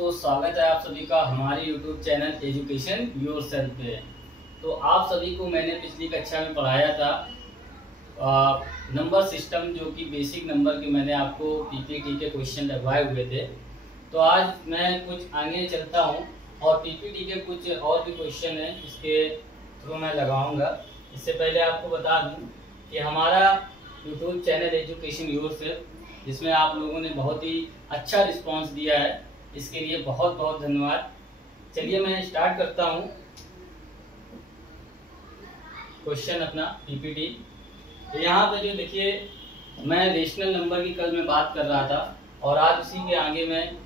दोस्तों, स्वागत है आप सभी का हमारे YouTube चैनल एजुकेशन योरसेल्फ पे। तो आप सभी को मैंने पिछली कक्षा में पढ़ाया था नंबर सिस्टम, जो कि बेसिक नंबर के मैंने आपको पीपीटी के क्वेश्चन लगवाए हुए थे। तो आज मैं कुछ आगे चलता हूं और पीपीटी के कुछ और भी क्वेश्चन हैं इसके थ्रू मैं लगाऊंगा। इससे पहले आपको बता दूं कि हमारा YouTube चैनल एजुकेशन योरसेल्फ, जिसमें आप लोगों ने बहुत ही अच्छा रिस्पांस दिया है, इसके लिए बहुत बहुत धन्यवाद। चलिए मैं स्टार्ट करता हूं क्वेश्चन अपना पीपीटी। तो यहाँ पे जो देखिए, मैं रेशनल नंबर की कल मैं बात कर रहा था और आज उसी के आगे मैं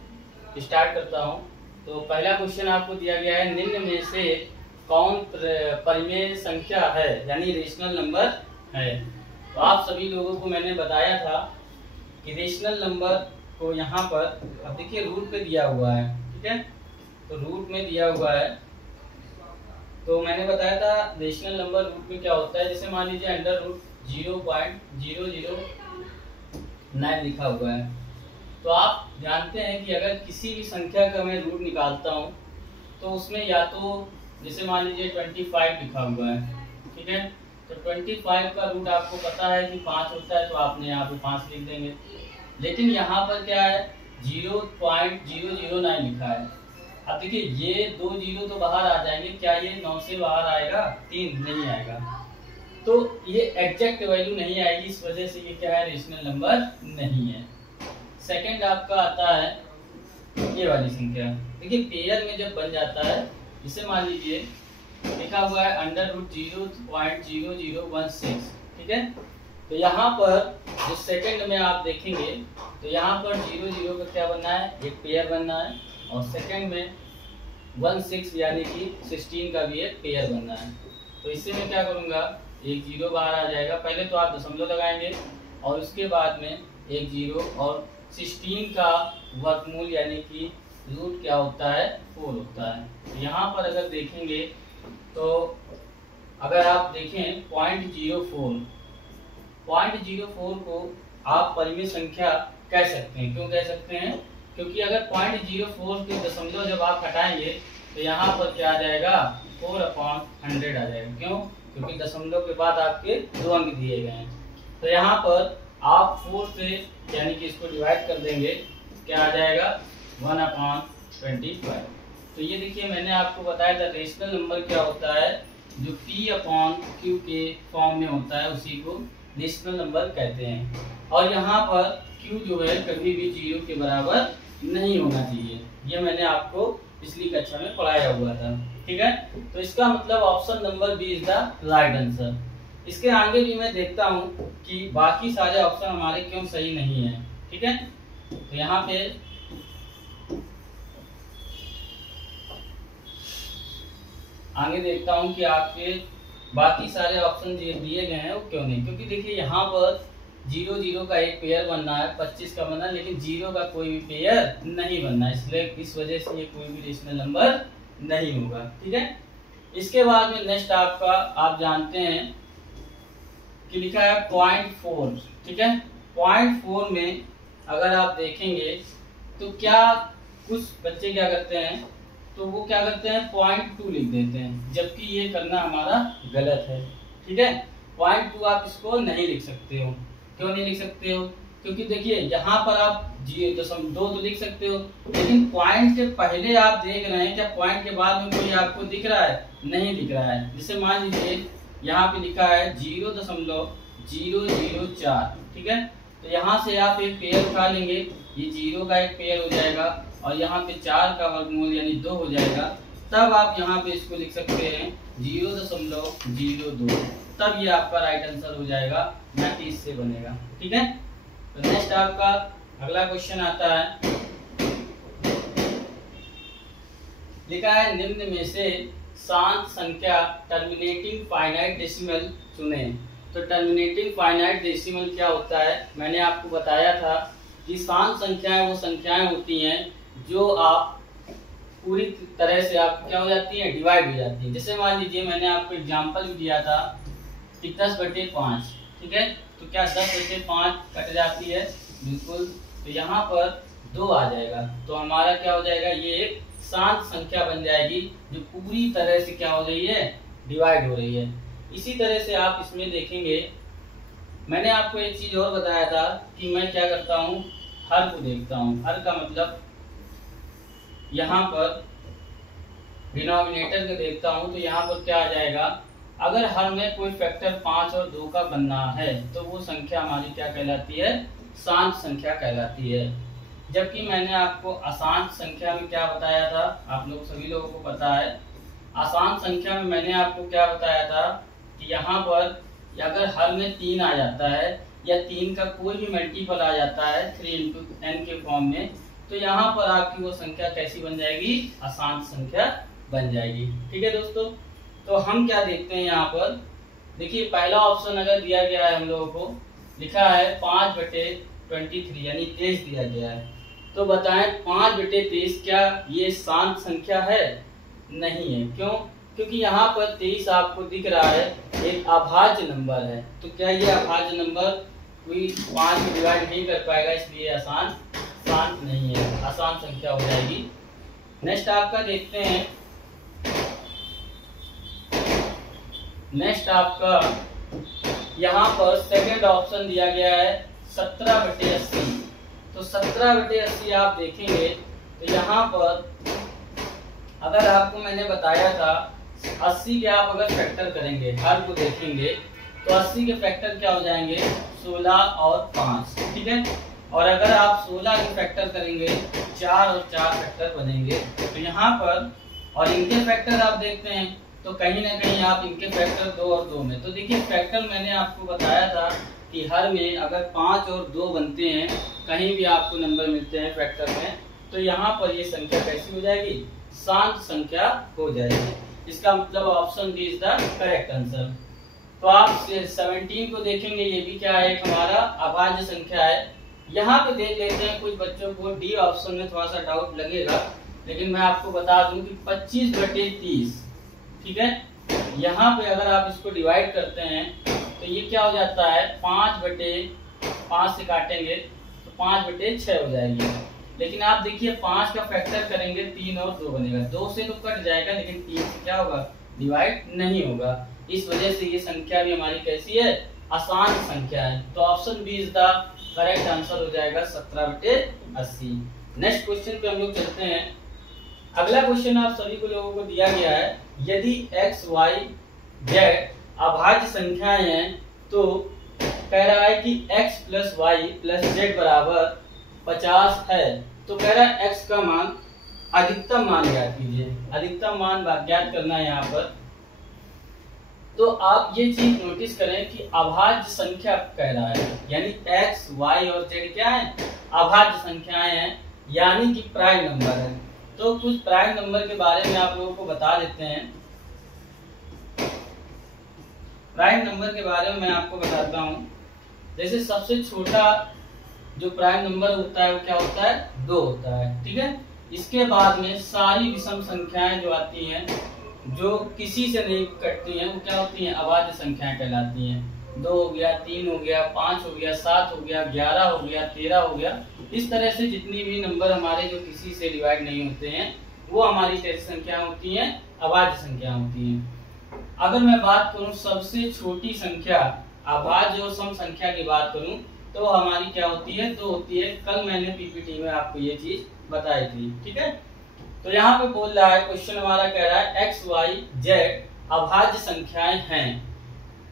स्टार्ट करता हूं। तो पहला क्वेश्चन आपको दिया गया है, निम्न में से कौन परिमेय संख्या है, यानी रेशनल नंबर है। तो आप सभी लोगों को मैंने बताया था कि रेशनल नंबर को यहाँ पर अब देखिए रूट पे दिया हुआ है, ठीक है। तो रूट में दिया हुआ है, तो मैंने बताया था रेशनल नंबर रूट में क्या होता है। जैसे मान लीजिए अंडर रूट 0.009 लिखा हुआ है, तो आप जानते हैं कि अगर किसी भी संख्या का मैं रूट निकालता हूँ तो उसमें या तो जैसे मान लीजिए 25 लिखा हुआ है, ठीक है। तो 25 का रूट आपको पता है कि 5 होता है, तो आपने यहाँ पे 5 लिख देंगे। लेकिन यहाँ पर क्या है, 0.009 लिखा है। अब देखिए ये 2 जीरो तो बाहर आ जाएंगे, क्या ये 9 से बाहर आएगा? 3 नहीं आएगा, तो ये एग्जैक्ट वैल्यू नहीं आएगी। इस वजह से ये क्या है, रेशनल नंबर नहीं है। सेकंड आपका आता है ये वाली संख्या। देखिए पेयर में जब बन जाता है, जैसे मान लीजिए लिखा हुआ है अंडर रूट 0.0016, ठीक है। तो यहाँ पर जो सेकंड में आप देखेंगे तो यहाँ पर 00 का क्या बनना है, एक पेयर बनना है, और सेकंड में 16 यानी कि 16 का भी एक पेयर बनना है। तो इससे मैं क्या करूँगा, एक 0 बाहर आ जाएगा। पहले तो आप दशमलव लगाएंगे और उसके बाद में एक 0 और 16 का वर्गमूल यानी कि रूट क्या होता है, 4 होता है। तो यहाँ पर अगर देखेंगे तो अगर आप देखें 0.04 को आप परिमेय संख्या कह सकते हैं। क्यों कह सकते हैं? क्योंकि अगर 0.04 के दशमलव जब आप हटाएंगे तो यहाँ पर क्या आ जाएगा, 4/100 आ जाएगा। क्यों? क्योंकि दशमलव के बाद आपके 2 अंक दिए गए हैं। तो यहाँ पर आप 4 से यानी कि इसको डिवाइड कर देंगे, क्या आ जाएगा, 1/25। तो ये देखिए मैंने आपको बताया था रेशनल नंबर क्या होता है, जो P/Q के फॉर्म में होता है उसी को रेशनल नंबर कहते हैं। और यहाँ पर Q जो है कभी भी 0 के बराबर नहीं होना चाहिए। ये मैंने आपको पिछली कक्षा में पढ़ाया हुआ था, ठीक है। तो इसका मतलब option number B is the right answer. इसके आगे भी मैं देखता हूँ कि बाकी सारे ऑप्शन हमारे क्यों सही नहीं है, ठीक है। तो यहाँ पे आगे देखता हूं कि आपके बाकी सारे ऑप्शन जो दिए गए हैं वो क्यों नहीं। क्योंकि देखिए यहाँ पर 0 का एक पेयर बनना है, 25 का बनना है, लेकिन 0 का कोई भी पेयर नहीं बनना है, इसलिए इस वजह से ये कोई भी रेशनल नंबर नहीं होगा, ठीक है। इसके बाद में नेक्स्ट आपका आप जानते हैं कि लिखा है 0.4, ठीक है। 0.4 में अगर आप देखेंगे तो क्या कुछ बच्चे क्या करते हैं, तो वो क्या करते हैं 0.2 लिख देते हैं, जबकि ये करना हमारा गलत है, ठीक है। 0.2 आप इसको नहीं लिख सकते हो। क्यों नहीं लिख सकते हो? क्योंकि देखिए यहाँ पर आप 0.2 तो लिख सकते हो, लेकिन पॉइंट के पहले आप देख रहे हैं क्या पॉइंट के बाद में कोई आपको दिख रहा है? नहीं दिख रहा है। जैसे मान लीजिए यहाँ पे लिखा है 0.004, ठीक है। तो यहाँ से आप एक पेयर उठा लेंगे, ये 0 का एक पेयर हो जाएगा और यहाँ पे 4 का वर्गमूल यानी 2 हो जाएगा। तब आप यहाँ पे इसको लिख सकते हैं 0.02, तब ये आपका राइट आंसर हो जाएगा, ना कि इससे बनेगा, ठीक है। तो नेक्स्ट आपका अगला क्वेश्चन आता है, लिखा है निम्न में से शांत संख्या टर्मिनेटिंग फाइनाइट डेसिमल चुने। तो टर्मिनेटिंग फाइनाइट डेसिमल क्या होता है, मैंने आपको बताया था कि शांत संख्याएं वो संख्याएं होती हैं जो आप पूरी तरह से आप क्या हो जाती हैं, डिवाइड हो जाती है। जैसे मान लीजिए मैंने आपको एग्जांपल भी दिया था कि 10/5, ठीक है। तो क्या 10/5 कट जाती है? बिल्कुल। तो यहाँ पर 2 आ जाएगा। तो हमारा क्या हो जाएगा, ये एक शांत संख्या बन जाएगी जो पूरी तरह से क्या हो रही है, डिवाइड हो रही है। इसी तरह से आप इसमें देखेंगे, मैंने आपको एक चीज और बताया था कि मैं क्या करता हूँ, हर को देखता हूँ। हर का मतलब यहाँ पर डिनोमिनेटर को देखता हूँ, तो यहाँ पर क्या आ जाएगा, अगर हर में कोई फैक्टर 5 और 2 का बनना है तो वो संख्या हमारी क्या कहलाती है, शांत संख्या कहलाती है। जबकि मैंने आपको अशांत संख्या में क्या बताया था, आप लोग सभी लोगों को पता है, अशांत संख्या में मैंने आपको क्या बताया था कि यहाँ पर अगर हर में 3 आ जाता है या 3 का कोई भी मल्टीपल आ जाता है 3 × n के फॉर्म में, तो यहाँ पर आपकी वो संख्या कैसी बन जाएगी, अशांत संख्या बन जाएगी। ठीक है दोस्तों, तो हम क्या देखते हैं यहाँ पर, देखिए पहला ऑप्शन अगर दिया गया है हम लोगों को, लिखा है 5/23 यानी 23 दिया गया है, तो बताएं 5/23 क्या ये शांत संख्या है? नहीं है। क्यों? क्योंकि यहाँ पर 23 आपको दिख रहा है एक अभाज्य नंबर है, तो क्या ये अभाज्य नंबर कोई 5 में डिवाइड नहीं कर पाएगा, इसलिए शांत नहीं है, अशांत संख्या हो जाएगी। नेक्स्ट आपका देखते हैं, नेक्स्ट आपका यहाँ पर सेकंड ऑप्शन दिया गया है 17/80। तो 17/80 आप देखेंगे तो यहाँ पर अगर आपको मैंने बताया था 80 के आप अगर फैक्टर करेंगे, हर को देखेंगे तो 80 के फैक्टर क्या हो जाएंगे, 16 और 5। ठीक है, और अगर आप 16 के फैक्टर करेंगे 4 और 4 फैक्टर बनेंगे। तो यहाँ पर और इनके फैक्टर आप देखते हैं तो कहीं ना कहीं आप इनके फैक्टर 2 और 2 में, तो देखिए फैक्टर मैंने आपको बताया था कि हर में अगर 5 और 2 बनते हैं, कहीं भी आपको नंबर मिलते हैं फैक्टर में, तो यहाँ पर ये संख्या कैसी हो जाएगी, शांत संख्या हो जाएगी। इसका मतलब option D is the correct answer. तो आप 17 को देखेंगे, ये भी क्या है, एक हमारा अभाज्य संख्या है। यहाँ पे देख लेते हैं, कुछ बच्चों को डी ऑप्शन में थोड़ा सा डाउट लगेगा, लेकिन मैं आपको बता दूं कि 25/30, ठीक है, यहाँ पे अगर आप इसको डिवाइड करते हैं तो ये क्या हो जाता है, 5/5 से काटेंगे तो 5/6 हो जाएगी। लेकिन आप देखिए 5 का फैक्टर करेंगे 3 और 2 बनेगा, 2 से तो कट जाएगा लेकिन 3 से क्या होगा, डिवाइड नहीं होगा। इस वजह से ये संख्या भी हमारी कैसी है, अशांत संख्या है। तो option B is the correct answer हो जाएगा 17/80। नेक्स्ट क्वेश्चन पे हम लोग चलते हैं। अगला क्वेश्चन आप सभी को लोगों को दिया गया है, यदि x, y, z अभाज्य संख्याएं हैं तो कह रहा है कि x + y + z बराबर 50 है, तो कह रहा है x का मान, अधिकतम मान ज्ञात कीजिए। अधिकतम मान ज्ञात करना है यहाँ पर। तो आप ये चीज नोटिस करें कि अभाज्य संख्या कह रहा है, यानी x, y और z क्या है, अभाज्य संख्याएं हैं, यानी कि प्राइम नंबर है। तो कुछ प्राइम नंबर के बारे में आप लोगों को बता देते हैं। प्राइम नंबर के बारे में मैं आपको बताता हूँ। जैसे सबसे छोटा जो प्राइम नंबर होता है वो क्या होता है, 2 होता है। ठीक है, इसके बाद में सारी विषम संख्याएं जो आती हैं, जो किसी से नहीं कटती हैं, वो क्या होती हैं, अभाज्य संख्याएं कहलाती हैं। 2 हो गया, 3 हो गया, 5 हो गया, 7 हो गया, 11 हो गया, 13 हो गया। इस तरह से जितनी भी नंबर हमारे जो किसी से डिवाइड नहीं होते हैं वो हमारी कैसी संख्या होती हैं, अभाज्य संख्या होती हैं। अगर मैं बात करूं सबसे छोटी संख्या, अभाज्य और सम संख्या की बात करूं, तो हमारी क्या होती है, तो होती है, कल मैंने पीपीटी में आपको ये चीज बताई थी। ठीक है, तो यहाँ पे बोल रहा है, क्वेश्चन हमारा कह रहा है x, y, z अभाज्य संख्याएं हैं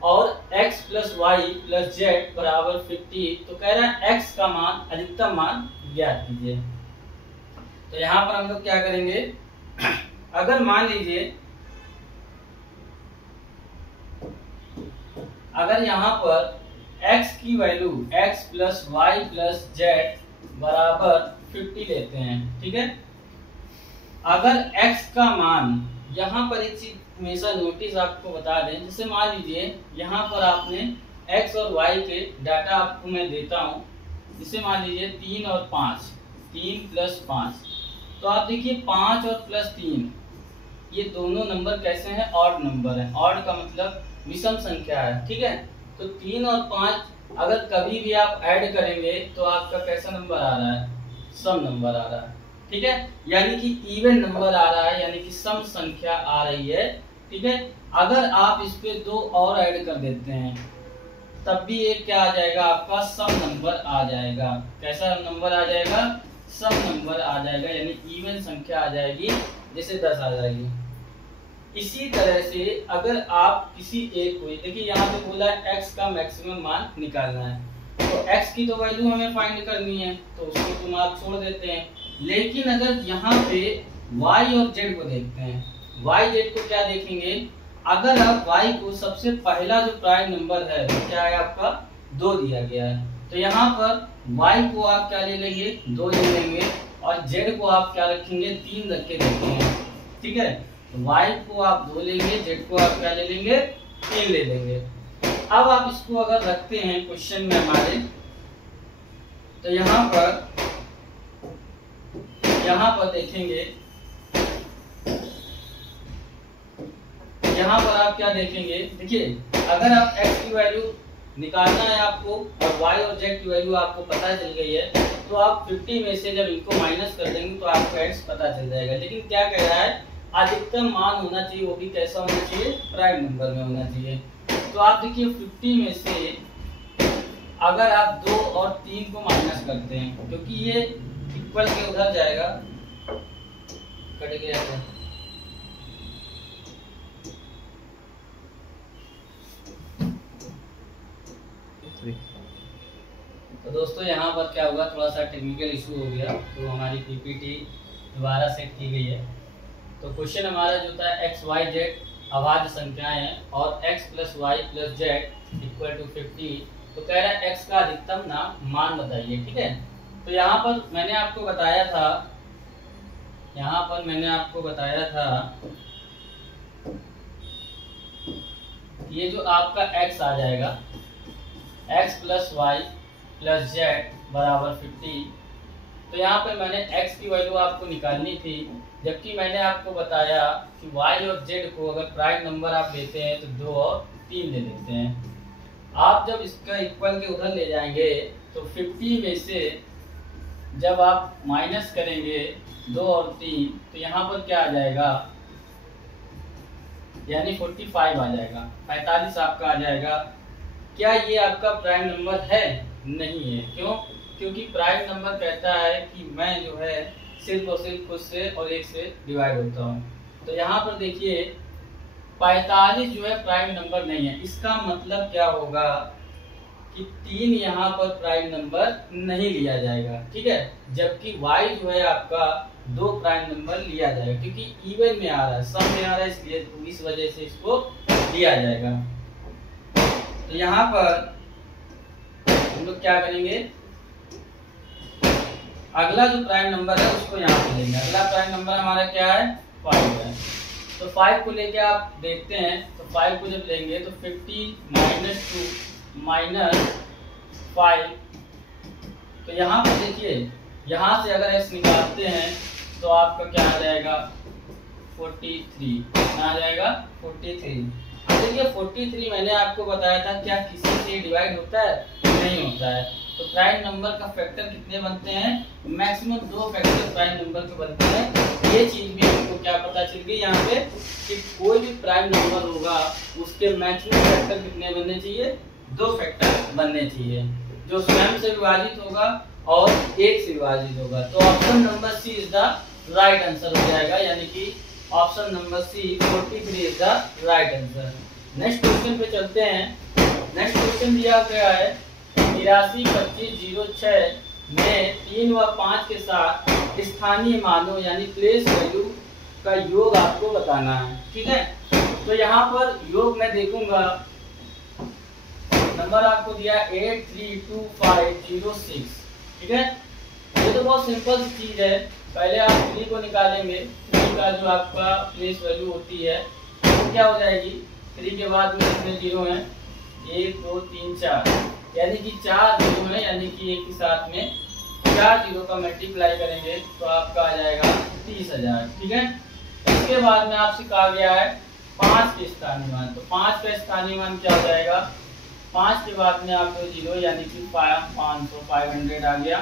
और x + y + z बराबर 50, तो कह रहा है x का मान, अधिकतम मान ज्ञात कीजिए। तो यहाँ पर हम लोग क्या करेंगे, अगर मान लीजिए, अगर यहाँ पर x की वैल्यू x + y + z बराबर 50 लेते हैं, ठीक है, अगर x का मान, यहाँ पर एक चीज हमेशा नोटिस आपको बता दें, जैसे मान लीजिए यहाँ पर आपने x और y के डाटा आपको मैं देता हूँ, जिसे मान लीजिए 3 और 5, 3 + 5, तो आप देखिए 5 और +3 ये दोनों नंबर कैसे हैं, ऑड नंबर है। ऑड का मतलब विषम संख्या है। ठीक है, तो 3 और 5 अगर कभी भी आप ऐड करेंगे तो आपका कैसा नंबर आ रहा है, सम नंबर आ रहा है, ठीक है, यानी कि इवन नंबर आ रहा है, यानी कि सम संख्या आ रही है, ठीक है। अगर आप इस पे 2 और ऐड कर देते हैं तब भी एक क्या आ जाएगा, आपका सम नंबर आ जाएगा। कैसा नंबर आ जाएगा, सम नंबर आ जाएगा, यानी इवन संख्या आ जाएगी, जैसे 10 आ जाएगी। इसी तरह से अगर आप किसी एक को, देखिए यहाँ पे बोला है x का मैक्सिमम मान निकालना है, तो x की तो वैल्यू हमें फाइंड करनी है, तो उसको तो मार्क छोड़ देते हैं। लेकिन अगर यहाँ पे y और z को देखते हैं, y z को क्या देखेंगे, अगर आप y को सबसे पहला जो प्राइम नंबर है क्या है आपका 2 दिया गया है, तो यहाँ पर y को आप क्या ले लेंगे, 2 ले लेंगे, और z को आप क्या रखेंगे, 3 रख के देखेंगे, ठीक है। y को आप 2 लेंगे, z को आप क्या ले लेंगे, 3 ले लेंगे। अब आप इसको अगर रखते हैं क्वेश्चन में हमारे, तो यहाँ पर देखेंगे, यहाँ पर आप क्या देखेंगे, देखिए अगर आप x की वैल्यू निकालना है आपको और y और z की वैल्यू आपको पता चल गई है, तो आप 50 में से जब इनको माइनस कर देंगे तो आपको x पता चल जाएगा। लेकिन क्या कह रहा है, अधिकतम मान होना चाहिए, वो भी कैसा होना चाहिए, प्राइम नंबर में होना चाहिए। तो आप देखिए 50 में से अगर आप 2 और 3 को माइनस करते हैं, क्योंकि ये इक्वल के उधर जाएगा, कट गया है, तो दोस्तों यहाँ पर क्या हुआ, थोड़ा सा टेक्निकल इशू हो गया, तो हमारी पीपीटी दोबारा सेट की गई है। तो क्वेश्चन हमारा जो था एक्स वाई जेड अभाज्य संख्याएं हैं और x plus Y plus Z equal to 50, तो कह रहा है x का अधिकतम मान बताइए, ठीक है। तो यहाँ पर मैंने आपको बताया था, ये जो आपका x आ जाएगा, x plus Y plus Z बराबर 50, तो यहाँ पे मैंने x की वैल्यू आपको निकालनी थी, जबकि मैंने आपको बताया कि y और z को अगर प्राइम नंबर आप लेते हैं तो 2 और 3 ले लेते हैं। आप जब इसका इक्वल के उधर ले जाएंगे तो 50 में से जब आप माइनस करेंगे 2 और 3, तो यहाँ पर क्या आ जाएगा, यानी 45 आ जाएगा, 45 आपका आ जाएगा। क्या ये आपका प्राइम नंबर है? नहीं है। क्यों? क्योंकि प्राइम नंबर कहता है कि मैं जो है सिर्फ और सिर्फ खुद से और 1 से डिवाइड होता हूँ। तो यहाँ पर देखिए 45 जो है प्राइम नंबर नहीं है। इसका मतलब क्या होगा कि 3 यहाँ पर प्राइम नंबर नहीं लिया जाएगा, ठीक है, जबकि y जो है आपका 2 प्राइम नंबर लिया जाएगा, क्योंकि इवन में आ रहा है, सम में आ रहा है, इसलिए इस वजह से इसको लिया जाएगा। तो यहाँ पर हम लोग क्या करेंगे, अगला जो प्राइम नंबर है उसको यहाँ पे लेंगे। अगला प्राइम नंबर हमारा क्या है, 5 है। तो 5 को लेके आप देखते हैं, तो 5 को जब लेंगे तो 50 माइनस 2 माइनस 5, तो यहाँ पर देखिए यहाँ से अगर x निकालते हैं तो आपका क्या आ जाएगा 43, क्या आ जाएगा 43। अब देखिए 43 मैंने आपको बताया था क्या किसी से डिवाइड होता है, नहीं होता है। तो प्राइम नंबर का फैक्टर कितने बनते हैं, मैक्सिमम 2 फैक्टर प्राइम नंबर के बनते हैं। ये चीज भी हमको क्या पता चल गई यहाँ पे कि कोई भी प्राइम नंबर होगा उसके मैक्सिमम फैक्टर कितने बनने चाहिए, 2 फैक्टर बनने चाहिए, जो स्वयं से विभाजित होगा और 1 से विभाजित होगा। तो option number C is the right answer हो जाएगा, यानी कि option number C 43 is the right answer. Next question पे चलते हैं। नेक्स्ट क्वेश्चन दिया गया है 832506 में 3 व 5 के साथ स्थानीय मानों यानी प्लेस वैल्यू का योग आपको बताना है, ठीक है। तो यहाँ पर योग मैं देखूंगा, नंबर आपको दिया 832506, ठीक है। ये तो बहुत सिंपल चीज है। पहले आप 3 को निकालेंगे, 3 का जो आपका प्लेस वैल्यू होती है तो क्या हो जाएगी, 3 के बाद में कितने जीरो हैं, 1 2 3 4, यानी कि 4 जीरो है, यानी कि एक के साथ में 4 जीरो का मल्टीप्लाई करेंगे तो आपका आ जाएगा 30,000, ठीक है। इसके बाद में आपसे कहा गया है 5 के स्थानीय मान, तो 5 का स्थानीय मान क्या हो जाएगा, 5 के बाद में आपको जीरो यानी कि 500 आ गया।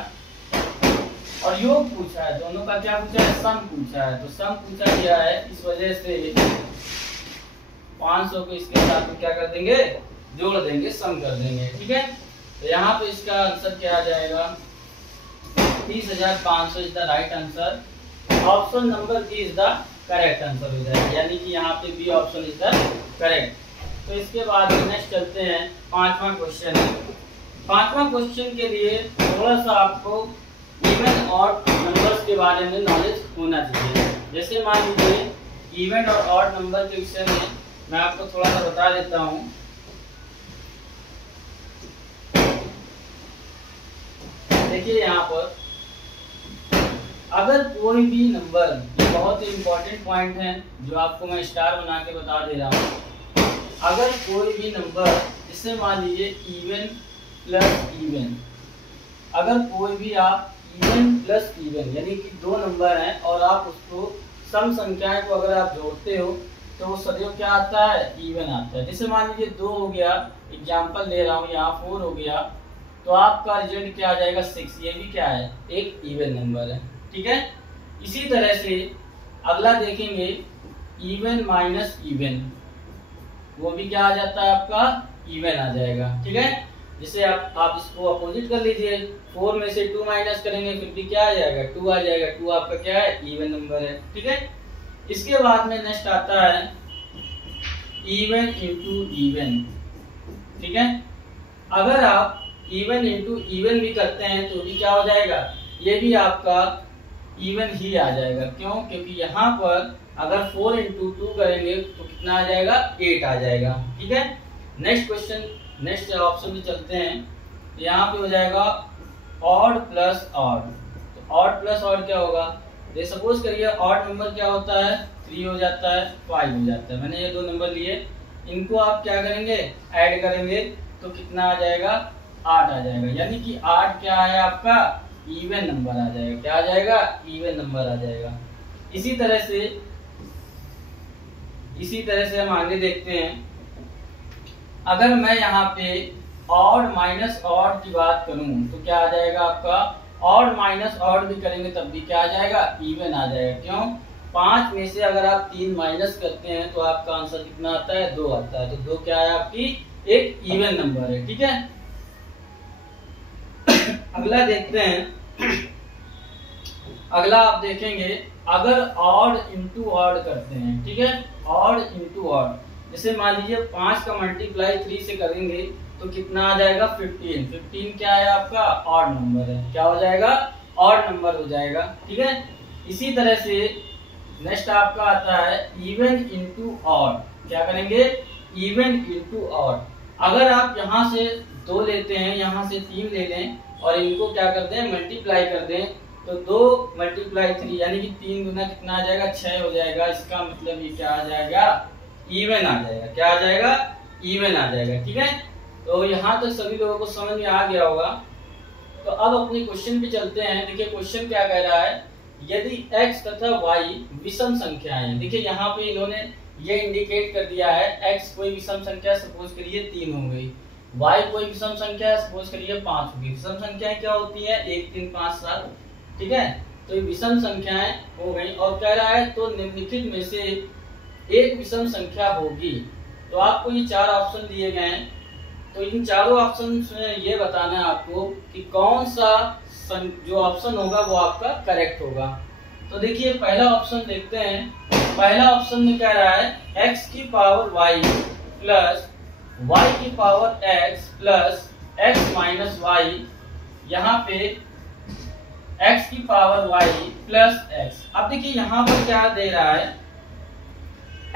और योग पूछा है, दोनों का क्या पूछा है, सम पूछा है। तो सम पूछा गया है, इस वजह से 500 को इसके साथ में क्या कर देंगे, जोड़ देंगे, सम कर देंगे। ठीक है, तो यहाँ पे इसका आंसर क्या आ जाएगा, 30,500 is the right answer. Option number B is the correct answer हो जाएगा, यानी कि यहाँ पे B option is the correct. तो इसके बाद नेक्स्ट चलते हैं, पांचवा क्वेश्चन है। पांचवा क्वेश्चन के लिए थोड़ा सा आपको इवन और नंबर्स के बारे में नॉलेज होना चाहिए। जैसे मान लीजिए इवन और ऑड नंबर के विषय में मैं आपको थोड़ा सा बता देता हूँ। देखिए यहाँ पर अगर कोई भी नंबर, ये बहुत ही इंपॉर्टेंट पॉइंट है जो आपको मैं स्टार बना के बता दे रहा हूँ। अगर कोई भी नंबर, जैसे मान लीजिए इवन प्लस इवन, अगर कोई भी आप इवन प्लस इवन यानी कि दो नंबर हैं और आप उसको सम संख्याएं को अगर आप जोड़ते हो तो वो सदैव क्या आता है, इवन आता है। जैसे मान लीजिए 2 हो गया, एग्जाम्पल ले रहा हूँ, यहाँ 4 हो गया, तो आपका रिजल्ट क्या आ जाएगा, 6। ये भी क्या है, एक इवन नंबर है। ठीक है, इसी तरह से अगला देखेंगे इवन माइनस इवन, वो भी क्या आ जाता है, आपका इवन आ जाएगा। ठीक है, जिसे आप इसको अपोजिट कर लीजिए, 4 में से 2 माइनस करेंगे फिर भी क्या आ जाएगा, 2 आ जाएगा। 2 आपका क्या है, इवन नंबर है। ठीक है, इसके बाद में नेक्स्ट आता है इवन इंटू इवन। ठीक है, अगर आप इवन इंटू इवन भी करते हैं तो भी क्या हो जाएगा, ये भी आपका इवन ही आ जाएगा। क्यों, क्योंकि यहाँ पर अगर 4 इंटू 2 करेंगे तो कितना आ जाएगा, 8 आ जाएगा। ठीक है, नेक्स्ट क्वेश्चन, नेक्स्ट ऑप्शन में चलते हैं। यहाँ पे हो जाएगा ऑड प्लस ऑड। तो ऑड प्लस ऑड क्या होगा, ये सपोज करिए ऑड नंबर क्या होता है, 3 हो जाता है, 5 हो जाता है। मैंने ये दो नंबर लिए, इनको आप क्या करेंगे, ऐड करेंगे तो कितना आ जाएगा, 8 आ जाएगा। यानी कि 8 क्या है आपका, इवन नंबर आ जाएगा। क्या आ जाएगा, इवन नंबर आ जाएगा। इसी तरह से हम आगे देखते हैं। अगर मैं यहाँ पे ऑड माइनस ऑड की बात करूं तो क्या आ जाएगा आपका, ऑड माइनस ऑड भी करेंगे तब भी क्या आ जाएगा, इवन आ जाएगा। क्यों, 5 में से अगर आप 3 माइनस करते हैं तो आपका आंसर कितना आता है, 2 आता है। तो 2 क्या है, आपकी एक इवन नंबर है। ठीक है, अगला देखते हैं। अगला आप देखेंगे, अगर ऑड इंटू ऑड करते हैं, ठीक है, ऑड इंटू ऑड, जैसे मान लीजिए 5 का मल्टीप्लाई 3 से करेंगे तो कितना आ जाएगा, 15। 15 क्या है आपका, ऑड नंबर है। क्या हो जाएगा, ऑड नंबर हो जाएगा। ठीक है, इसी तरह से नेक्स्ट आपका आता है इवन इंटू ऑड। क्या करेंगे, इवन इंटू ऑड। अगर आप यहाँ से 2 लेते हैं, यहाँ से 3 ले लें और इनको क्या कर दें, मल्टीप्लाई कर दें, तो 2 मल्टीप्लाई 3 यानी कि 3 गुना कितना आ जाएगा, 6 हो जाएगा। इसका मतलब ये क्या आ जाएगा, इवन आ जाएगा। क्या आ जाएगा, इवन आ जाएगा। ठीक है, तो यहाँ तक सभी लोगों को समझ में आ गया होगा। तो अब अपने क्वेश्चन पे चलते हैं। देखिए क्वेश्चन क्या कह रहा है, यदि x तथा y विषम संख्याएं हैं। देखिए यहाँ पे इन्होंने ये इंडिकेट कर दिया है, x कोई विषम संख्या सपोज करिए 3 हो गई, y कोई विषम संख्या सपोज करिए 5 होगी। विषम संख्याएं क्या होती है, 1 3 5 7। ठीक है, तो ये विषम संख्याएं हो गई और कह रहा है तो निम्नलिखित में से एक विषम संख्या होगी। तो आपको ये 4 ऑप्शन दिए गए हैं, तो इन चारों ऑप्शन में ये बताना है आपको कि कौन सा जो ऑप्शन होगा वो आपका करेक्ट होगा। तो देखिए पहला ऑप्शन देखते हैं। पहला ऑप्शन में कह रहा है x की पावर y प्लस y की power x plus x minus y, यहाँ पे x की पावर y प्लस x। अब देखिए यहाँ पर क्या दे रहा है,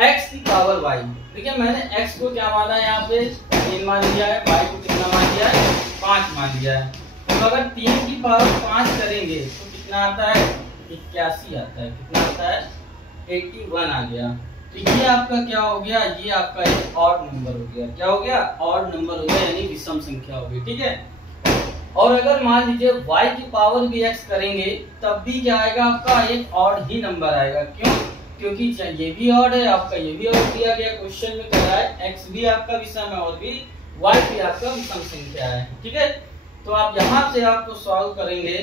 x की पावर y। देखिए मैंने x को क्या माना है, यहाँ पे 3 मान लिया है, y को कितना मान लिया है, 5 मान लिया है। तो अगर 3 की पावर 5 करेंगे तो कितना आता है, 81 आता है। कितना आता है, 81 आ गया। तो ये आपका क्या हो गया, ये आपका एक ऑड नंबर हो गया। क्या हो गया, ऑड नंबर हो गया, यानी विषम संख्या हो गई। ठीक है, और अगर मान लीजिए y की पावर भी x करेंगे तब भी क्या आएगा, आपका एक ऑड ही नंबर आएगा। क्यों, क्योंकि ये भी ऑड है आपका, ये भी ऑड दिया गया। क्वेश्चन में कह रहा है x भी आपका विषम है और भी y भी आपका विषम संख्या है। ठीक है, तो आप यहाँ से आपको सॉल्व करेंगे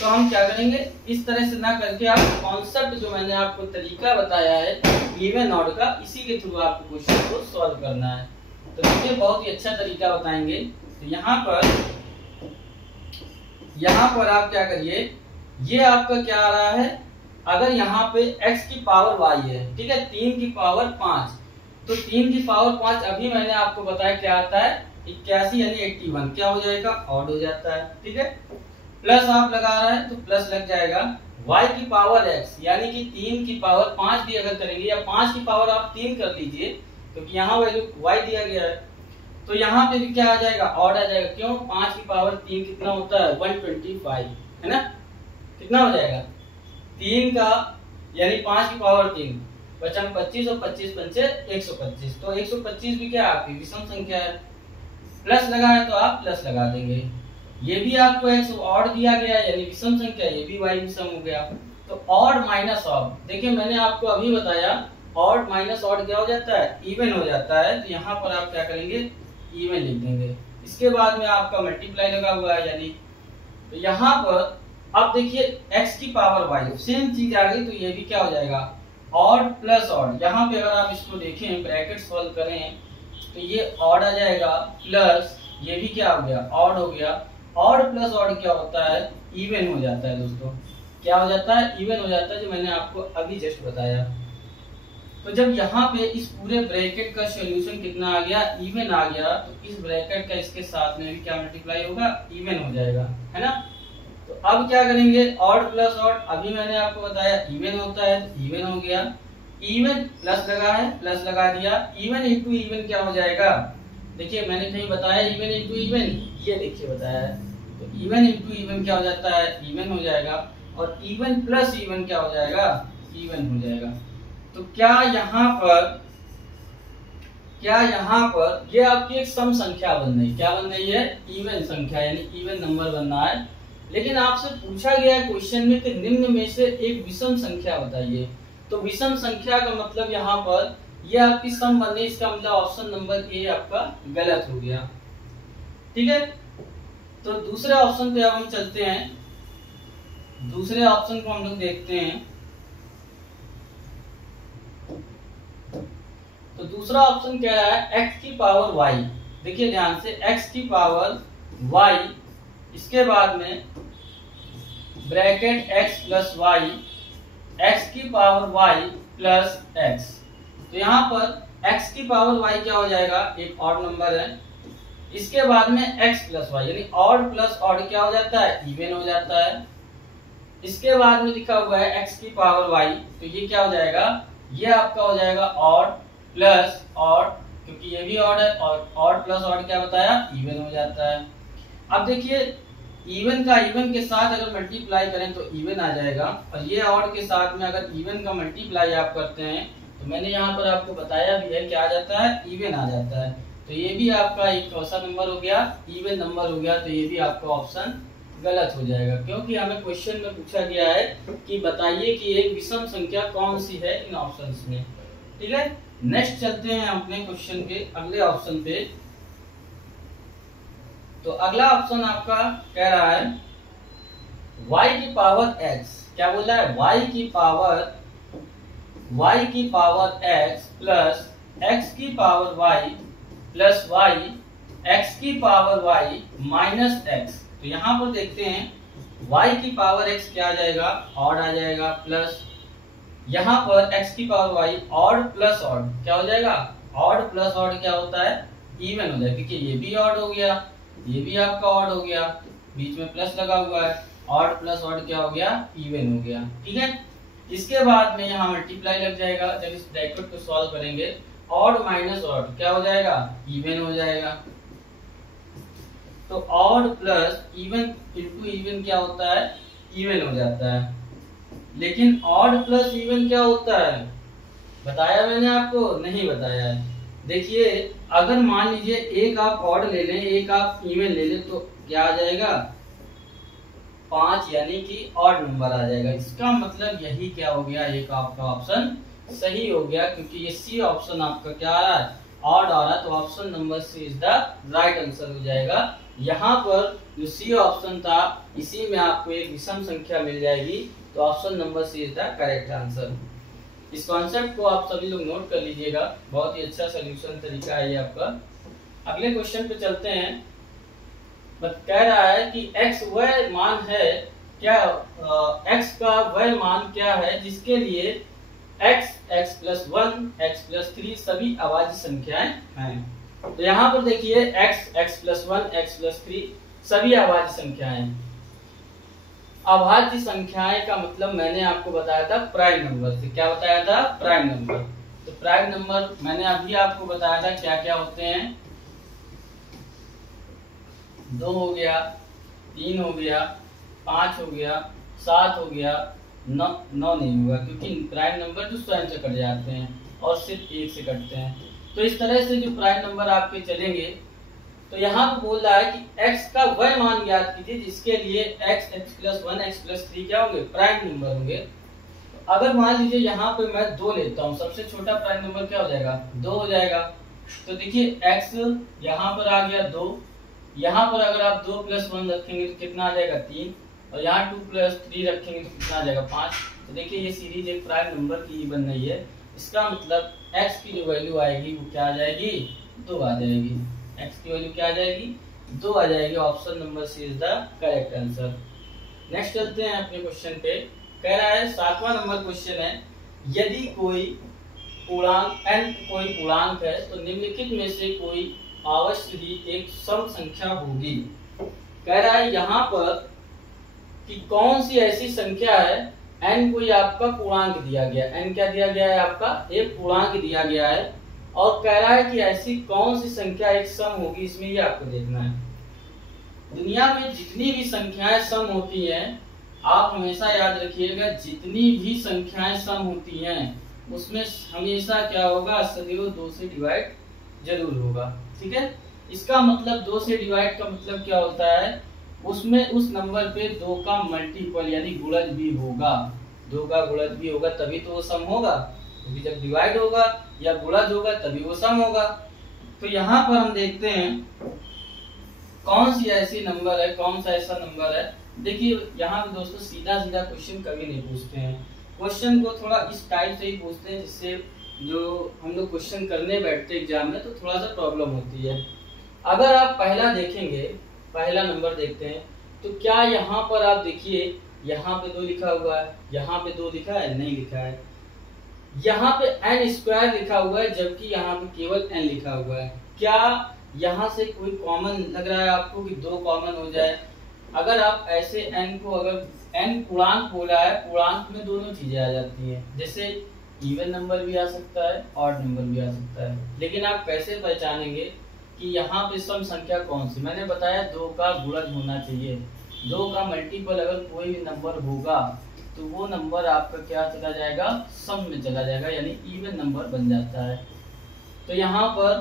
तो हम क्या करेंगे, इस तरह से ना करके आप कॉन्सेप्ट जो मैंने आपको तरीका बताया है इवन ऑड का, इसी के थ्रू आपको क्वेश्चन को सॉल्व करना है। तो देखिए बहुत ही अच्छा तरीका बताएंगे। तो यहाँ पर आप क्या करिए, ये आपका क्या आ रहा है, अगर यहाँ पे x की पावर y है, ठीक है, 3 की पावर 5, तो 3 की पावर 5 अभी मैंने आपको बताया क्या आता है 81 यानी 81, क्या हो जाएगा ऑड हो जाता है, ठीक है। प्लस आप लगा रहा है तो प्लस लग जाएगा, y की पावर x यानी कि 3 की पावर 5 भी अगर करेंगे, या 5 की पावर आप 3 कर लीजिए क्योंकि यहाँ वैल्यू y दिया गया है, तो यहाँ पे भी क्या आ जाएगा ऑड आ जाएगा। क्यों, 5 की पावर 3 कितना होता है 125, है ना, कितना हो जाएगा 3 का यानी 5 की पावर 3 बचन 25 और 25 पंचे 125, तो 125 भी क्या आपकी विषम संख्या है। प्लस लगा है तो आप प्लस लगा देंगे, ये भी आपको x ऑड दिया गया यानी विषम संख्या, ये भी y विषम हो गया। तो ऑड माइनस ऑड, देखिए मैंने आपको अभी बताया ऑड माइनस ऑड क्या हो जाता है इवन हो जाता है, तो यहाँ पर आप क्या करेंगे इवन लिख देंगे। इसके बाद में आपका मल्टीप्लाई लगा हुआ है यानी, तो यहाँ पर अब देखिए x की पावर y सेम चीज आ गई, तो ये भी क्या हो जाएगा ऑड प्लस ऑड। यहाँ पे अगर आप इसको देखें ब्रैकेट सॉल्व करें तो ये ऑड आ जाएगा, प्लस ये भी क्या हो गया ऑड हो गया। ऑड प्लस ऑड क्या होता है इवन हो जाता है दोस्तों, क्या हो जाता है इवन हो जाता है, जो मैंने आपको अभी जस्ट बताया। तो जब यहाँ पे इस पूरे ब्रैकेट का सॉल्यूशन कितना आ गया इवन आ गया, तो इस ब्रैकेट का इसके साथ में भी क्या मल्टीप्लाई होगा इवन हो जाएगा, है ना। तो अब क्या करेंगे ऑड प्लस ऑड, अभी मैंने आपको बताया इवन होता है तो इवन हो गया, इवन प्लस लगा है प्लस लगा दिया, इवन इंटू इवन क्या हो जाएगा, देखिए मैंने कहीं बताया इवन इंटू इवन, ये देखिए बताया है, तो इवन इंटू इवन क्या हो जाता है इवन हो जाएगा, और इवन प्लस इवन क्या हो जाएगा इवन हो जाएगा। तो क्या यहाँ पर ये आपकी एक सम संख्या बन रही, क्या बन रही है इवन संख्या यानी इवन नंबर बनना है। लेकिन आपसे पूछा गया है क्वेश्चन में कि निम्न में से एक विषम संख्या बताइए, तो विषम संख्या का मतलब यहाँ पर ये आपकी सम बन रही, इसका मतलब ऑप्शन नंबर ए आपका गलत हो गया, ठीक है। तो दूसरे ऑप्शन पे अब हम चलते हैं, दूसरे ऑप्शन को हम लोग देखते हैं। तो दूसरा ऑप्शन क्या है x की पावर y, देखिए ध्यान से x की पावर y, इसके बाद में bracket x plus y, x की पावर y प्लस x। तो यहाँ पर x की पावर y क्या हो जाएगा एक ऑड नंबर है, इसके बाद में x प्लस y यानी ऑड प्लस ऑड क्या हो जाता है इवन हो जाता है। इसके बाद में लिखा हुआ है x की पावर y, तो ये क्या हो जाएगा ये आपका हो जाएगा ऑड प्लस ऑड, क्योंकि ये भी ऑड है, और ऑड प्लस ऑड क्या बताया इवन हो जाता है। अब देखिए इवन का इवन के साथ अगर मल्टीप्लाई करें तो इवन आ जाएगा, और ये ऑड के साथ में अगर इवन का मल्टीप्लाई आप करते हैं तो मैंने यहाँ पर आपको बताया भी है क्या आ जाता है इवन आ जाता है। तो ये भी आपका एक कौन-सा नंबर हो गया इवन नंबर हो गया, तो ये भी आपका ऑप्शन गलत हो जाएगा, क्योंकि हमें क्वेश्चन में पूछा गया है कि बताइए कि एक विषम संख्या कौन सी है इन ऑप्शंस में, ठीक है। नेक्स्ट चलते हैं अपने क्वेश्चन के अगले ऑप्शन पे। तो अगला ऑप्शन आपका कह रहा है y की पावर x, क्या बोल रहा है y की पावर x प्लस x की power y plus y x की पावर y माइनस x। तो यहाँ पर देखते हैं y की पावर x क्या आ जाएगा ऑड आ जाएगा, प्लस यहाँ पर x की power y odd plus odd क्या हो जाएगा ऑड प्लस ऑड क्या होता है इवन हो जाएगा, क्योंकि ये भी ऑड हो गया ये भी आपका ऑड हो गया, बीच में प्लस लगा हुआ है, ऑड प्लस ऑड क्या हो गया इवन हो गया, ठीक है। इसके बाद में यहाँ मल्टीप्लाई लग जाएगा, जब इस ब्रैकेट को सॉल्व करेंगे ऑड माइनस ऑड क्या हो जाएगा इवन हो जाएगा। तो odd plus even into even क्या होता है इवन हो जाता है। लेकिन ऑड प्लस इवन क्या होता है बताया मैंने आपको नहीं बताया है। देखिए अगर मान लीजिए एक आप ऑड ले लें एक आप इवन ले लें तो क्या आ जाएगा 5 यानी कि ऑड नंबर आ जाएगा। इसका मतलब यही क्या हो गया एक आपका ऑप्शन सही हो गया, क्योंकि ये सी ऑप्शन आपका क्या आ रहा है ऑड आ रहा है, तो option number C is the right answer हो जाएगा। यहाँ पर जो सी ऑप्शन था इसी में आपको एक विषम संख्या मिल जाएगी, तो option number C is the correct answer. इस कॉन्सेप्ट को आप सभी लोग नोट कर लीजिएगा, बहुत ही अच्छा सोल्यूशन तरीका है ये आपका। अगले क्वेश्चन पे चलते हैं। बट कह रहा है कि x वह मान है क्या, x का वह मान क्या है जिसके लिए x, x+1, x+3 सभी अभाज्य संख्याएं हैं। तो यहाँ पर देखिए x, x+1, x+3 सभी अभाज्य संख्याएं। अभाज्य संख्याएं का मतलब मैंने आपको बताया था प्राइम नंबर से। क्या बताया था? Prime number. तो प्राइम नंबर मैंने अभी आपको बताया था क्या क्या होते हैं। 2 हो गया, 3 हो गया, 5 हो गया, 7 हो गया, 9 नहीं होगा क्योंकि प्राइम नंबर तो स्वयं से कट जाते हैं और सिर्फ 1 से कटते हैं। तो इस तरह से जो प्राइम नंबर आपके चलेंगे, तो यहाँ पे बोल रहा है कि x का वह मान ज्ञात कीजिए जिसके लिए x, x+1, x+3 क्या होंगे? प्राइम नंबर होंगे। तो अगर मान लीजिए यहाँ पे मैं 2 लेता हूँ, सबसे छोटा प्राइम नंबर क्या हो जाएगा? 2 हो जाएगा। तो देखिए x यहाँ पर आ गया 2, यहाँ पर अगर आप 2+1 रखेंगे तो कितना आ जाएगा? 3, और यहाँ 2+3 रखेंगे तो कितना आ जाएगा? 5। तो देखिए ये सीरीज एक प्राइम नंबर की बन रही है। इसका मतलब x की जो वैल्यू आएगी वो क्या आ जाएगी? 2 आ जाएगी। x की वैल्यू क्या आ जाएगी? 2 आ जाएगी। Option number C is the correct answer. Next चलते हैं अपने क्वेश्चन पे। कह रहा है 7वां नंबर क्वेश्चन है, यदि कोई पूर्णांक n कोई पूर्णांक है तो निम्नलिखित में से कोई अवश्य ही एक सम संख्या होगी। कह रहा है यहाँ पर कि कौन सी ऐसी संख्या है, n कोई आपका पूर्णांक दिया गया, n क्या दिया गया है? आपका एक पूर्णांक दिया गया है, और कह रहा है कि ऐसी कौन सी संख्या एक सम होगी, इसमें ये आपको देखना है। दुनिया में जितनी भी संख्याएं सम होती हैं, आप हमेशा याद रखिएगा, जितनी भी संख्याएं सम होती हैं उसमें हमेशा क्या होगा? सदैव 2 से डिवाइड जरूर होगा। ठीक है, इसका मतलब 2 से डिवाइड का मतलब क्या होता है? उसमें उस नंबर पे 2 का मल्टीपल यानी गुणज भी होगा। 2 का गुणज भी होगा तभी तो वो सम होगा, क्योंकि जब डिवाइड होगा या गुणज होगा तभी वो सम होगा। तो यहाँ पर हम देखते हैं कौन सी ऐसी नंबर है, कौन सा ऐसा नंबर है। देखिए यहाँ पे दोस्तों सीधा सीधा क्वेश्चन कभी नहीं पूछते हैं, क्वेश्चन को थोड़ा इस टाइप से ही पूछते हैं जिससे जो हम लोग क्वेश्चन करने बैठते एग्जाम में तो थोड़ा सा प्रॉब्लम होती है। अगर आप पहला देखेंगे, पहला नंबर देखते हैं, तो क्या यहाँ पर आप देखिए यहाँ पे 2 लिखा हुआ है, यहाँ पे 2 लिखा है? नहीं लिखा है। यहाँ पे n² लिखा हुआ है जबकि यहाँ पे केवल n लिखा हुआ है। क्या यहाँ से कोई कॉमन लग रहा है आपको कि 2 कॉमन हो जाए? अगर आप ऐसे n को, अगर n पूर्णांक बोला है, पूर्णांक में दोनों चीजें आ जाती हैं, जैसे इवन नंबर भी आ सकता है, ऑड नंबर भी आ सकता है। लेकिन आप कैसे पहचानेंगे कि यहाँ पे सम संख्या कौन सी? मैंने बताया 2 का गुणज होना चाहिए। 2 का मल्टीपल अगर कोई भी नंबर होगा तो वो नंबर आपका क्या चला जाएगा? सम में चला जाएगा, यानी इवन नंबर बन जाता है। तो यहाँ पर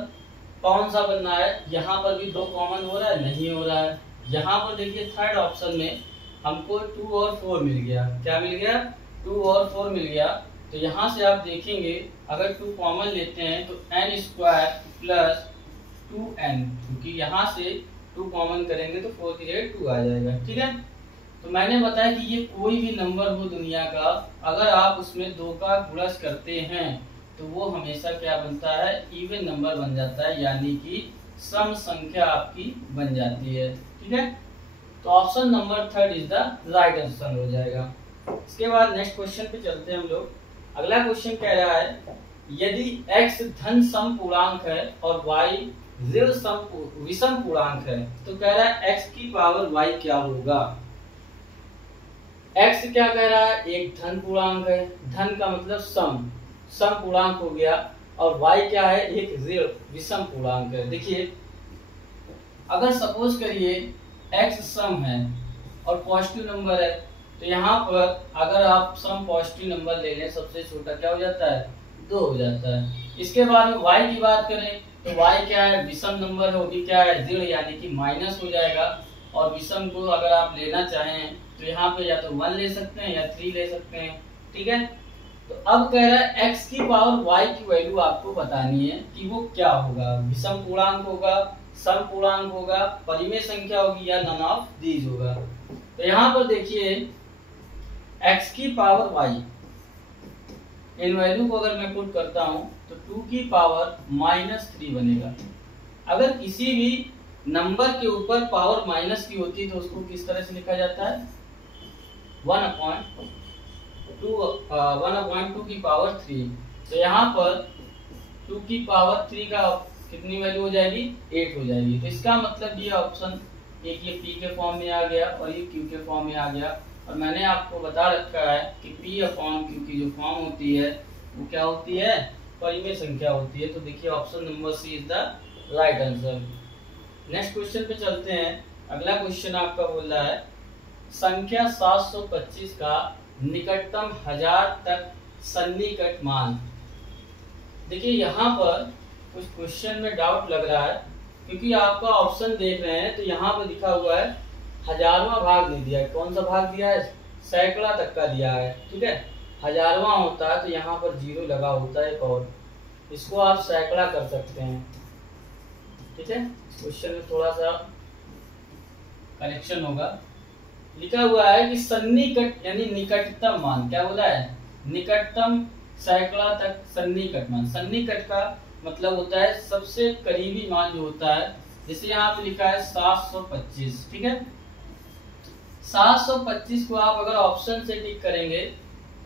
कौन सा बनना है? यहाँ पर भी 2 कॉमन हो रहा है? नहीं हो रहा है। यहाँ पर देखिए थर्ड ऑप्शन में हमको 2 और 4 मिल गया। क्या मिल गया? 2 और 4 मिल गया। तो यहाँ से आप देखेंगे अगर 2 कॉमन लेते हैं तो n² प्लस 2n, क्योंकि यहाँ से 2 कॉमन करेंगे तो 4 की जगह 2 आ जाएगा। ठीक है, तो मैंने बताया कि ये कोई भी नंबर हो दुनिया का, अगर आप उसमें 2 का गुणज करते हैं तो वो हमेशा क्या बनता है? इवन नंबर बन जाता है, यानी कि सम संख्या आपकी बन जाती है। ठीक है, तो option number 3 is the right answer हो जाएगा। इसके बाद नेक्स्ट क्वेश्चन पे चलते हैं हम लोग। अगला क्वेश्चन कह रहा है, यदि x धन सम पूर्णांक है और y ऋण विषम पूर्णांक है तो कह रहा है x की पावर y क्या होगा? x क्या कह रहा है? एक धन पूर्णांक है, धन का मतलब सम, सम पूर्णांक हो गया, और y क्या है? एक ऋण विषम पूर्णांक है। देखिए अगर सपोज करिए x सम है और पॉजिटिव नंबर है, तो यहाँ पर अगर आप सम पॉजिटिव नंबर ले लें, सबसे छोटा क्या हो जाता है? 2 हो जाता है। इसके बाद में y की बात करें तो y क्या है? विषम नंबर है, वो भी क्या है? ऋण, यानी कि माइनस हो जाएगा। और विषम को अगर आप लेना चाहें तो यहाँ पे या तो 1 ले सकते हैं या 3 ले सकते हैं। ठीक है, तो अब कह रहा है x की पावर y की वैल्यू आपको बतानी है कि वो क्या होगा? विषम पूर्णांक होगा, सम पूर्णांक होगा, परिमेय संख्या होगी, या नन ऑफ दीज होगा। तो यहाँ पर देखिए x की पावर y, इन वैल्यू को अगर मैं पुट करता हूं तो 2 की पावर -3 बनेगा। अगर किसी भी नंबर के ऊपर पावर माइनस की होती है तो उसको किस तरह से लिखा जाता है, 1/2 की पावर 3। तो यहाँ पर 2 की पावर 3 का कितनी वैल्यू हो जाएगी, 8 हो जाएगी। तो इसका मतलब ये ऑप्शन एक ये p के फॉर्म में आ गया और ये q के फॉर्म में आ गया। और मैंने आपको बता रखा है कि p/q की जो फॉर्म होती है वो क्या होती है, परिमेय संख्या होती है। तो देखिए option number C is the right answer. Next question पे चलते हैं। अगला क्वेश्चन आपका बोल रहा है संख्या 725 का निकटतम 1000 तक सन्निकट मान। देखिए यहाँ पर कुछ क्वेश्चन में डाउट लग रहा है, क्योंकि आपका ऑप्शन देख रहे हैं तो यहाँ पर लिखा हुआ है 1000वां भाग नहीं दिया है। कौन सा भाग दिया है, सैकड़ा तक का दिया है। ठीक है, 1000वां होता है तो यहाँ पर 0 लगा होता है, और इसको आप सैकड़ा कर सकते हैं। ठीक है, क्वेश्चन में थोड़ा सा करेक्शन होगा। लिखा हुआ है कि सन्निकट यानी निकटतम मान, क्या बोला है, निकटतम सैकड़ा तक सन्निकट मान। सन्निकट का मतलब होता है सबसे करीबी मान जो होता है। जैसे यहाँ पे लिखा है 725। ठीक है, 725 को आप अगर ऑप्शन से टिक करेंगे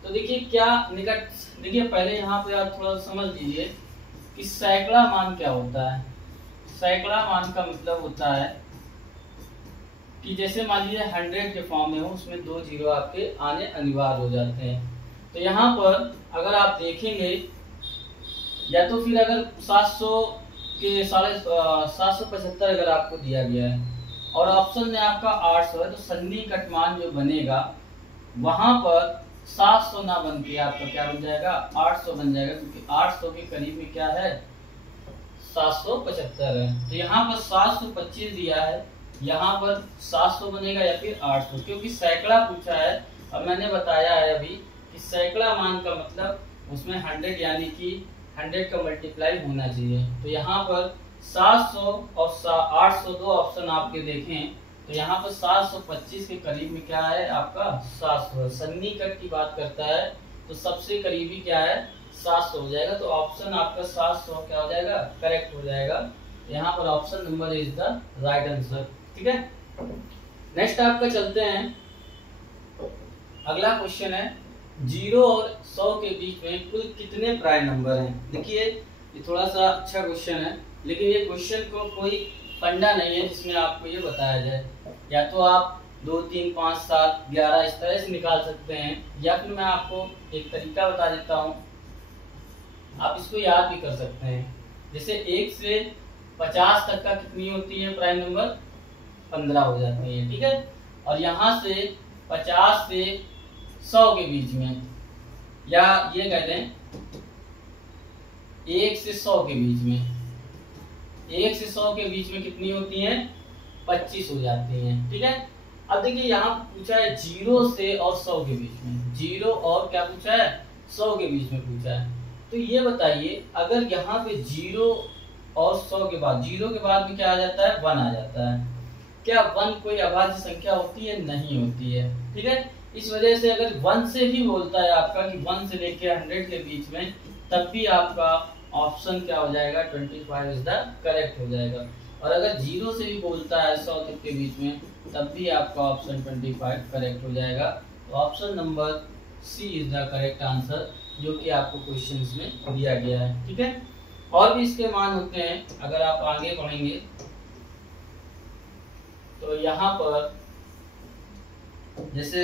तो देखिए क्या निकट, देखिए पहले यहाँ पे आप थोड़ा समझ लीजिए कि सैकड़ा मान क्या होता है। सैकड़ा मान का मतलब होता है कि जैसे मान लीजिए 100 के फॉर्म में हो, उसमें 2 जीरो आपके आने अनिवार्य हो जाते हैं। तो यहाँ पर अगर आप देखेंगे, या तो फिर अगर 700 के 775 अगर आपको दिया गया है और ऑप्शन में आपका 800 है, तो सन्निकट मान जो बनेगा वहां पर 700 ना बन के आपका क्या बन जाएगा, 800 बन जाएगा, क्योंकि 800 के करीब में क्या है, 775 है। तो यहाँ पर 725 दिया है, यहाँ पर 700 बनेगा या फिर 800, क्योंकि सैकड़ा पूछा है। और मैंने बताया है अभी कि सैकड़ा मान का मतलब उसमें 100 यानी कि 100 का मल्टीप्लाई होना चाहिए। तो यहाँ पर 700 और 800 दो ऑप्शन आपके देखें तो यहाँ पर 725 के करीब में क्या है आपका 700। सन्निकट की बात करता है तो सबसे करीबी क्या है, 700 हो जाएगा। तो ऑप्शन आपका 700 क्या हो जाएगा, करेक्ट हो जाएगा। यहाँ पर option number is the right answer. ठीक है, नेक्स्ट आपका चलते हैं। अगला क्वेश्चन है 0 और 100 के बीच में कुल कितने प्राइम नंबर हैं। देखिए ये थोड़ा सा अच्छा क्वेश्चन है, लेकिन ये क्वेश्चन को कोई फंडा नहीं है जिसमें आपको ये बताया जाए। या तो आप 2, 3, 5, 7, 11 इस तरह से निकाल सकते हैं, या फिर मैं आपको एक तरीका बता देता हूँ, आप इसको याद भी कर सकते हैं। जैसे 1 से 50 तक का कितनी होती है प्राइम नंबर, 15 हो जाती है। ठीक है, और यहाँ से 50 से 100 के बीच में, या ये कहते हैं 1 से 100 के बीच में, 1 से 100 के बीच में कितनी होती हैं, 25 हो जाती हैं। ठीक है, अब देखिए यहाँ पूछा है 0 से और 100 के बीच में, 0 और क्या पूछा है, 100 के बीच में पूछा है। तो ये बताइए अगर यहाँ पे 0 और 100 के बाद, 0 के बाद भी क्या आ जाता है, 1 आ जाता है। क्या 1 कोई अभाज्य संख्या होती है, नहीं होती है। ठीक है, इस वजह से अगर 1 से भी बोलता है आपका कि 1 से लेके 100 के बीच में, तब भी आपका ऑप्शन क्या हो जाएगा, 25 इज द करेक्ट हो जाएगा। और अगर 0 से भी बोलता है 100 तक के बीच में, तब भी आपका ऑप्शन 25 करेक्ट हो जाएगा। तो option number C is the correct answer, जो कि आपको क्वेश्चंस में दिया गया है। ठीक है, और भी इसके मान होते हैं। अगर आप आगे पढ़ेंगे तो यहाँ पर जैसे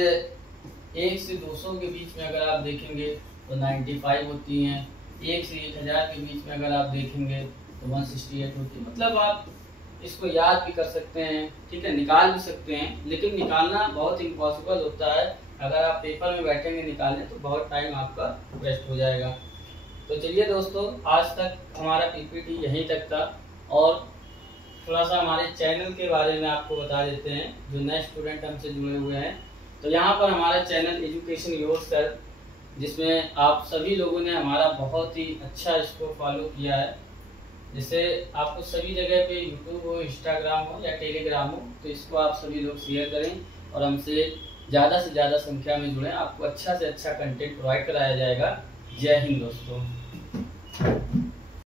1 से 200 के बीच में अगर आप देखेंगे तो 95 होती हैं। 1 से 1000 के बीच में अगर आप देखेंगे तो 168 होती है। मतलब आप इसको याद भी कर सकते हैं, ठीक है, निकाल भी सकते हैं, लेकिन निकालना बहुत इम्पॉसिबल होता है। अगर आप पेपर में बैठेंगे निकालने तो बहुत टाइम आपका वेस्ट हो जाएगा। तो चलिए दोस्तों, आज तक हमारा पीपीटी यहीं तक था, और थोड़ा सा हमारे चैनल के बारे में आपको बता देते हैं जो नए स्टूडेंट हमसे जुड़े हुए हैं। तो यहाँ पर हमारा चैनल एजुकेशन योरसेल्फ, जिसमें आप सभी लोगों ने हमारा बहुत ही अच्छा इसको फॉलो किया है। जैसे आपको सभी जगह पे यूट्यूब हो, इंस्टाग्राम हो या टेलीग्राम हो, तो इसको आप सभी लोग शेयर करें और हमसे ज़्यादा से ज़्यादा संख्या में जुड़ें। आपको अच्छा से अच्छा कंटेंट प्रोवाइड कराया जाएगा। जय हिंद दोस्तों।